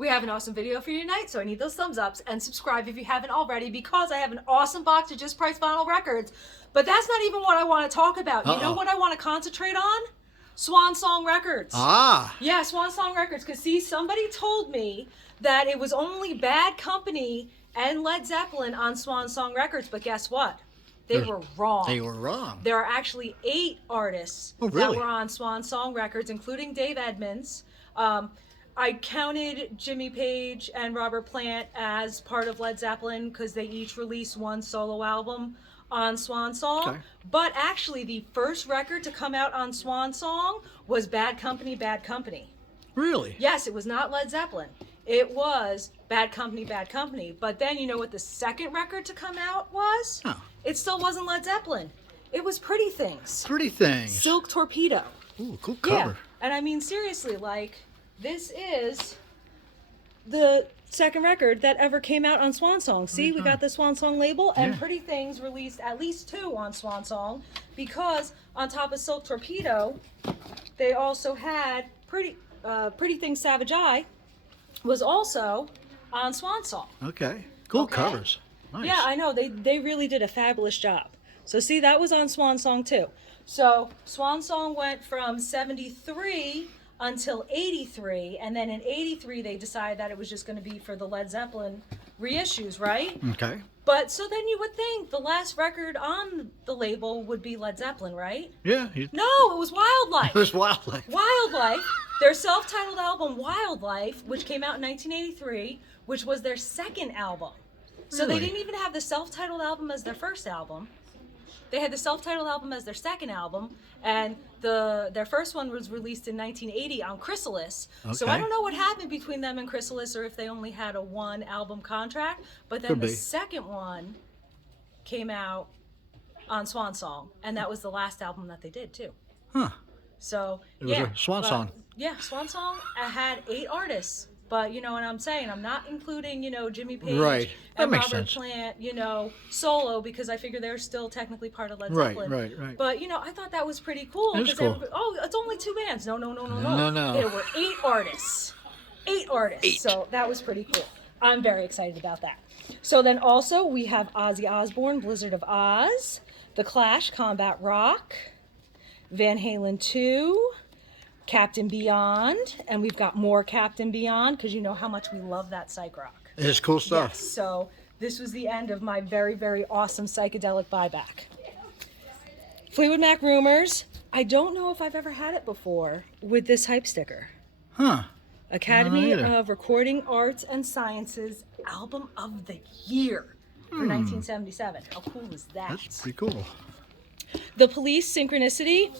We have an awesome video for you tonight, so I need those thumbs ups and subscribe if you haven't already because I have an awesome box of Just Price Vinyl Records. But that's not even what I want to talk about. You know what I want to concentrate on? Swan Song Records. Ah. Yeah, Swan Song Records. Because see, somebody told me that it was only Bad Company and Led Zeppelin on Swan Song Records, but guess what? They were wrong. They were wrong. There are actually 8 artists that were on Swan Song Records, including Dave Edmunds. I counted Jimmy Page and Robert Plant as part of Led Zeppelin because they each released one solo album on Swan Song. Okay. But actually, the first record to come out on Swan Song was Bad Company, Bad Company. Really? Yes, it was not Led Zeppelin. It was Bad Company, Bad Company. But then you know what the second record to come out was? Oh. It still wasn't Led Zeppelin. It was Pretty Things. Pretty Things. Silk Torpedo. Ooh, cool cover. Yeah. And I mean, seriously, like, this is the second record that ever came out on Swan Song. See, we got the Swan Song label, and Pretty Things released at least 2 on Swan Song because on top of Silk Torpedo, they also had Pretty Things Savage Eye was also on Swan Song. Okay. Cool covers. Nice. Yeah, I know. They really did a fabulous job. So see, that was on Swan Song too. So Swan Song went from 73 until 83, and then in 83 they decided that it was just going to be for the Led Zeppelin reissues, right? Okay. But so then you would think the last record on the label would be Led Zeppelin, right? Yeah. No, it was Wildlife. It was Wildlife. Wildlife, their self-titled album Wildlife, which came out in 1983, which was their second album. So they Really? didn't even have the self-titled album as their first album. They had the self-titled album as their second album, and their first one was released in 1980 on Chrysalis. So I Okay. don't know what happened between them and Chrysalis, or if they only had a 1-album contract. But then Could the be. second one came out on Swan Song, and that was the last album that they did too. Huh. So It was a Swan but- Song. Yeah, Swan Song had 8 artists. But you know what I'm saying? I'm not including, Jimmy Page Right. That and makes Robert sense. Plant, solo, because I figure they're still technically part of Led Right, Zeppelin. right. But I thought that was pretty cool. It is 'cause cool. everybody- oh, it's only 2 bands. No. No. There were 8 artists. 8 artists. 8. So that was pretty cool. I'm very excited about that. So then also we have Ozzy Osbourne, Blizzard of Oz, The Clash, Combat Rock, Van Halen 2, Captain Beyond, and we've got more Captain Beyond because you know how much we love that psych rock. It's cool stuff. Yes, so this was the end of my very, very awesome psychedelic buyback. Fleetwood Mac Rumors. I don't know if I've ever had it before with this hype sticker. Huh. Academy either. of Recording Arts and Sciences Album of the Year for 1977. How cool is that? That's pretty cool. The Police, Synchronicity.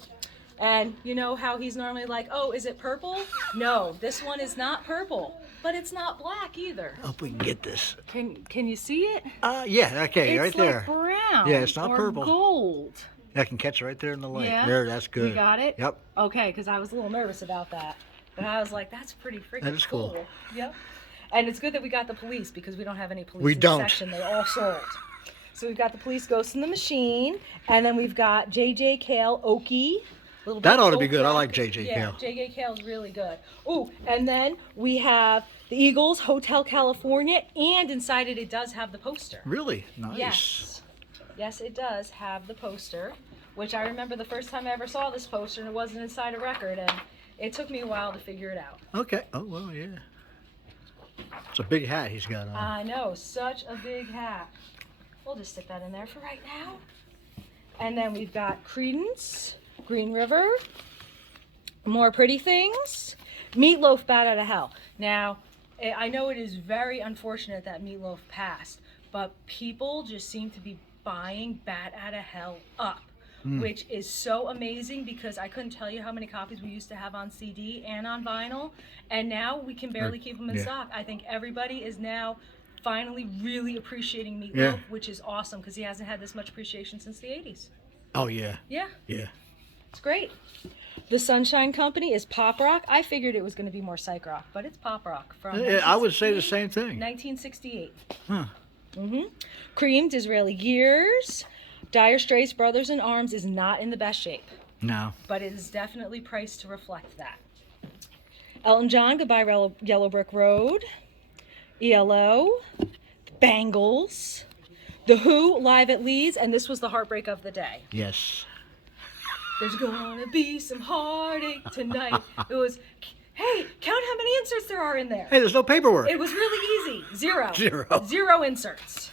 And you know how he's normally like, oh, is it purple? No, this one is not purple, but it's not black either. Hope we can get this. Can you see it? Yeah, okay, right It's there. like brown. Yeah, it's not or purple. gold. I can catch it right there in the light. Yeah? There, that's good. You got it? Yep. Okay, because I was a little nervous about that. But I was like, that's pretty freaking That is cool. Yep. And it's good that we got the Police because we don't have any Police We in don't. the section. They all sold. So we've got the Police, Ghost in the Machine, and then we've got J.J. Cale, Okie. Little That bit ought to be folk good. I rock. like J.J. Yeah, Cale. J.J. Cale's really good. Ooh, and then we have the Eagles, Hotel California, and inside it does have the poster. Really? Nice. Yes. Yes, it does have the poster, which I remember the first time I ever saw this poster, and it wasn't inside a record, and it took me a while to figure it out. Okay. Oh, well, yeah. It's a big hat he's got on. I know, such a big hat. We'll just stick that in there for right now. And then we've got Creedence, Green River, More Pretty Things, Meatloaf, Bat Out of Hell. Now, I know it is very unfortunate that Meatloaf passed, but people just seem to be buying Bat Out of Hell up, which is so amazing because I couldn't tell you how many copies we used to have on CD and on vinyl, and now we can barely keep them in Yeah. stock. I think everybody is now finally really appreciating Meatloaf, Yeah. which is awesome because he hasn't had this much appreciation since the 80s. Oh, yeah. Yeah, Yeah. it's great. The Sunshine Company is pop rock. I figured it was going to be more psych rock, but it's pop rock from Yeah, I would say the 1968. same thing. 1968. Huh. Cream, Disraeli Gears. Dire Straits, Brothers in Arms is not in the best shape, No. but it is definitely priced to reflect that. Elton John, Goodbye Yellow Brick Road. ELO. Bangles. The Who, Live at Leeds, and this was the heartbreak of the day. Yes. There's gonna be some heartache tonight. It was, hey, count how many inserts there are in there. Hey, there's no paperwork. It was really easy. Zero. Zero. Zero inserts.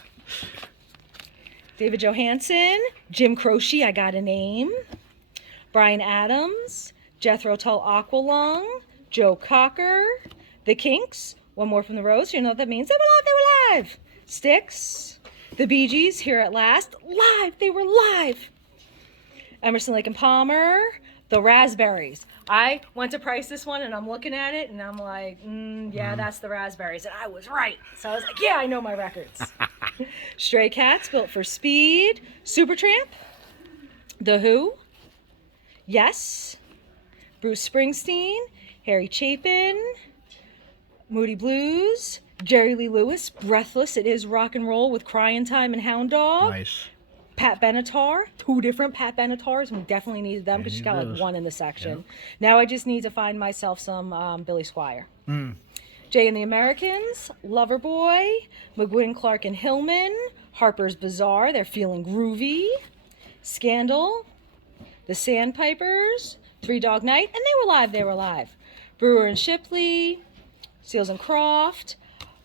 David Johansen, Jim Croce, I Got a Name. Bryan Adams, Jethro Tull Aqualung, Joe Cocker, The Kinks, One More from the Rose. You know what that means? They were live, they were live. Styx, The Bee Gees, Here at Last. Live, they were live. Emerson, Lake and Palmer, The Raspberries. I went to price this one and I'm looking at it and I'm like, yeah, that's the Raspberries. And I was right. So I was like, yeah, I know my records. Stray Cats, Built for Speed. Supertramp, The Who, Yes, Bruce Springsteen, Harry Chapin, Moody Blues, Jerry Lee Lewis, Breathless, It Is Rock and Roll with Crying Time and Hound Dog. Nice. Pat Benatar, 2 different Pat Benatars, and we definitely needed them because she got like 1 in the section. Now I just need to find myself some Billy Squire. Jay and the Americans, Loverboy, McGuinn, Clark and Hillman, Harper's Bazaar, They're Feeling Groovy, Scandal, The Sandpipers, Three Dog Night, and they were live. Brewer and Shipley, Seals and Croft,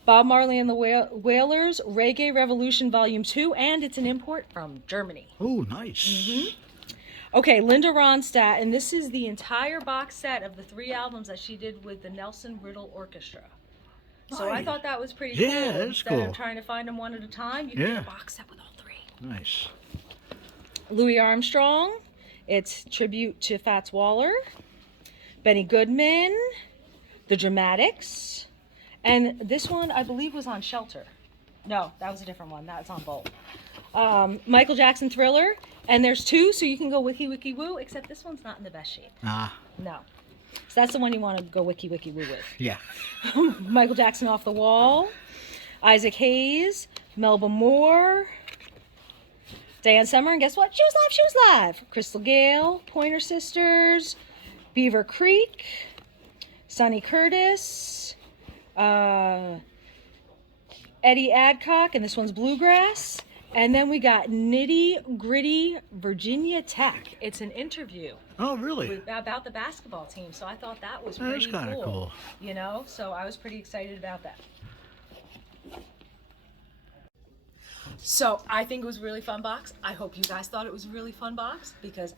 Bob Marley and the Wailers, Reggae Revolution Volume 2, and it's an import from Germany. Oh, nice. Okay, Linda Ronstadt, and this is the entire box set of the 3 albums that she did with the Nelson Riddle Orchestra. So I Nice. thought that was pretty Yeah, cool. that's Instead cool. of trying to find them one at a time, you can get a box set with all 3. Nice. Louis Armstrong, it's tribute to Fats Waller. Benny Goodman, The Dramatics, and this one I believe was on Shelter. No, that was a different one. That's on Bolt. Michael Jackson Thriller, and there's 2, so you can go wiki wiki woo, except this one's not in the best shape. No. So that's the one you want to go wiki wiki woo with. Yeah. Michael Jackson Off the Wall, Isaac Hayes, Melba Moore, Diane Summer, and guess what? She was live. Crystal Gale, Pointer Sisters, Beaver Creek, Sonny Curtis, Eddie Adcock, and this one's Bluegrass. And then we got Nitty Gritty Virginia Tech. It's an interview Oh, really? about the basketball team. So I thought that was That pretty is kinda cool. You know, so I was pretty excited about that. So I think it was a really fun box. I hope you guys thought it was a really fun box because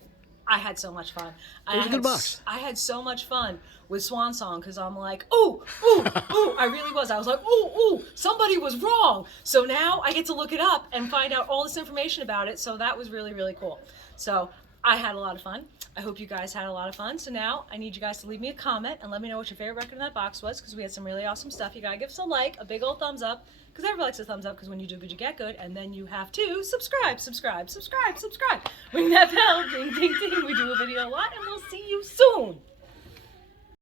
I had so much fun. It was a good box. I had so much fun with Swan Song because I'm like, ooh, I really was. I was like, ooh, somebody was wrong. So now I get to look it up and find out all this information about it. So that was really, really cool. So I had a lot of fun. I hope you guys had a lot of fun. So now I need you guys to leave me a comment and let me know what your favorite record in that box was because we had some really awesome stuff. You gotta give us a like, a big old thumbs up, because everybody likes a thumbs up because when you do good, you get good. And then you have to subscribe. Ring that bell, ding, ding, ding. We do a video a lot and we'll see you soon.